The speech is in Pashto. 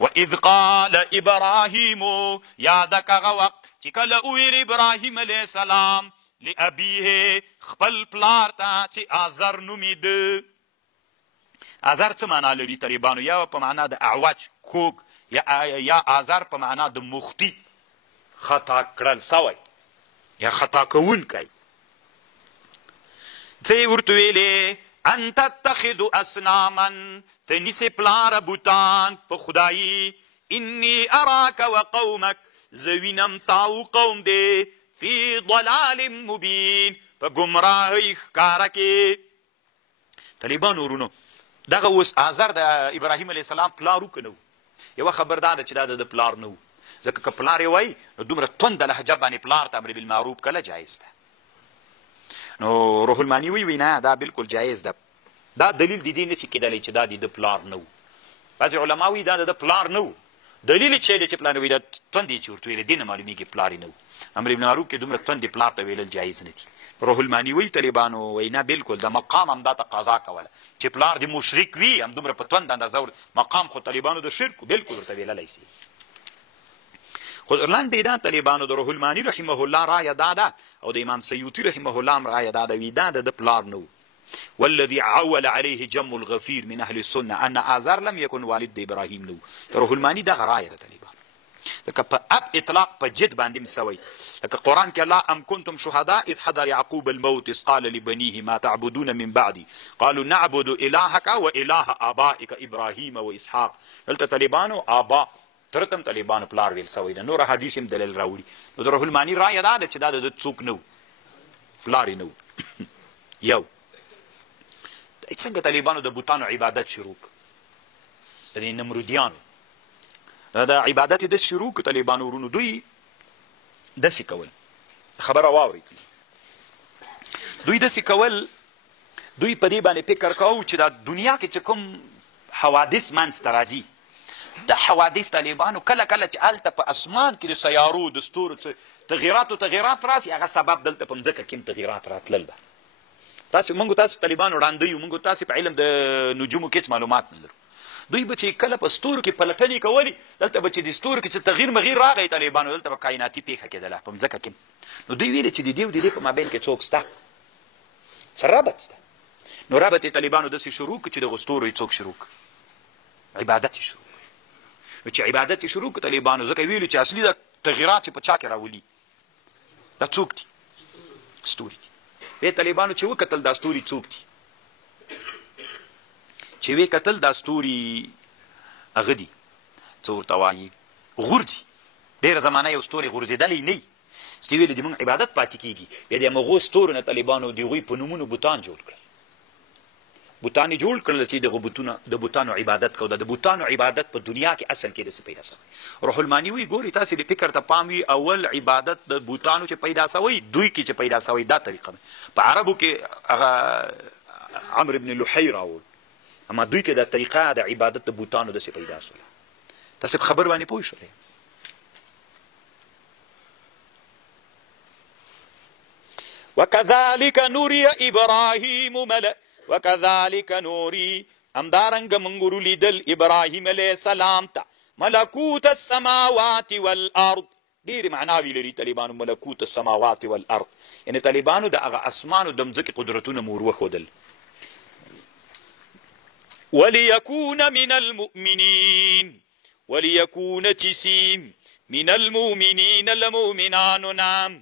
وإذ قال إبراهيم یادک هغه وخت چې کله وویل ابراهیم علیه السلام لأبیه خپل پلار ته چې آزر نومیده. آزر څه معنا لري طالبانو؟ یا په معنا د اعوج کوږ، یا آزر په معنا د مخطي خطا کړل سوی یا خطا کوونکی. څه یې ورته ویلې ان تتخذوا اصناما ته نیسې پلاره بوتان په خدایي. انی اراک وقومک زه وینم تا او قوم دی فی ضلال مبین په ګمراهۍ ښکاره کې. طالبانو ورونو دغه اوس آزر د ابراهیم علیه السلام پلار و که نه و؟ یوه خبر دا ده چې دا د پلار نه و، ځکه که پلار یې وایي نو دومره تنده لهجه باندې پلار ته امر بالمعروف کله جایز ده. نو روح المانی وی نه دا بالکل جایز ده. دا دلیل د دې نسي کېدلی چې دا د پلار نه و. بعضې علما وایي دا د پلار نه و، دلیل چې دی چې پلار وایي دا تندې چې ورته ویلې دې نه معلومېږي پلار یې نه و. امر بالمعروف کې دومره تندې پلار ته ویلل جایز نه دي. روح المانی وی طالبانو وی نه بالکل د مقام هم دا تقاضا کوله چې پلار د مشرک وي هم دومره په توند اندازه مقام خو طالبانو د شرک بالکل ورته ویللی سي. خو لنډې دا طالبانو د روح المانی رحمه الله رایه دا ده او د امام سیوطي رحمه الله هم رایه دا ده وي دا د پلار نه و. والذي عول عليه جم الغفير من اهل السنه ان آزر لم يكن والد د ابراهیم نه و. د روح المانی دغه رایه ده طالبانو. لکه په اب اطلاق په جد باندې مسوي. لکه قرآن کې الله ام کنتم شهداء اذ حضر یعقوب الموت اذ قال لبنيه ما تعبدون من بعدي قالوا نعبد الهك واله آبائك ابراهیم واسحاق. دلته طالبانو آبا ترتم طالبانو پلار ویل سوی ده. نور حدیث هم دلیل راوړي. نو د روح المانی رایه دا ده چې دا د څوک نه و، پلار یې نه و. یو څنګه طالبانو د بوتانو عبادت شروع د نمرودیانو د عبادت د شروع که طالبانو ورونو دوی داسې کول، خبره واورئ، دوی داسې کول، دوی په دې باندې فکر کوو چې دا دنیا کې چې کوم حوادث منځته راځي د حوادث طالبانو کله کله چې هلته په اسمان کې د سیارو د ستورو تغیرات راسي هغه سبب دلته په مځکه کې هم تغیرات راتلل به. موږ تاسو طالبانو ړانده یو، موږ تاسو په علم د نجومو کې هېڅ معلومات نه لرو. دوی به چې کله په ستورو کې پلټنې کولې دلته به چې د ستورو کې څه تغییر مغیر راغی طالبانو دلته به کایناتي پیښه کېدله په مځکه کې. نو دوی ویلې چې د دې او د دې په مابین کې څوک شته، څه ربط شته. نو ربط یې طالبانو داسې شروع کړو چې دغو ستورو یې څوک شروع کړو، عبادت یې شروع کړو. نو چې عبادت یې شروع کړو طالبانو ځکه یې ویلي چې اصلي دا تغیرات چې په چا کې راولي دا څوک دي؟ ستوري دي. بیا طالبانو چې وکتل دا ستوري څوک دي، چې وی کتل دا ستوري هغه دي څه ورته وایي غورځي. ډېره زمانه یو ستوري غورځېدلی نه وي، چې ویلې د موږ عبادت پاتې کېږي. بیا د همغو ستورو نه طالبانو د هغوی په نومونو بوتان جوړ کړل، بوتان یې جوړ کړل چې دغه د بوتانو عبادت کوو. د بوتانو عبادت په دنیا کې اصل کې داسې پیدا سوی. روح المانی وی ګوري تاسې د فکر ته پام وي اول عبادت د بوتانو چې پیدا سوی دوی کې چې پیدا سوی دا طریقه په عربو کې هغه عمرو بن لحی راوړ، اما دوی کې دا طریقه د عبادت د بوتانو داسې پیدا سوله. تاسې په خبر باندې پوه شولې. وکذلک نوری ابراهیم وکذلک نوری همدارنګه موږ ولیدل ابراهیم علیه السلام ته ملکوت السماوات والارض. ډېرې معناوې لري طالبانو ملکوت السماوات والارض، یعنې طالبانو د هغه اسمانو د مځکې قدرتونه مو ور وښودل. وليكون من المؤمنين وليكون چسیم من المؤمنين لمؤمنانو نام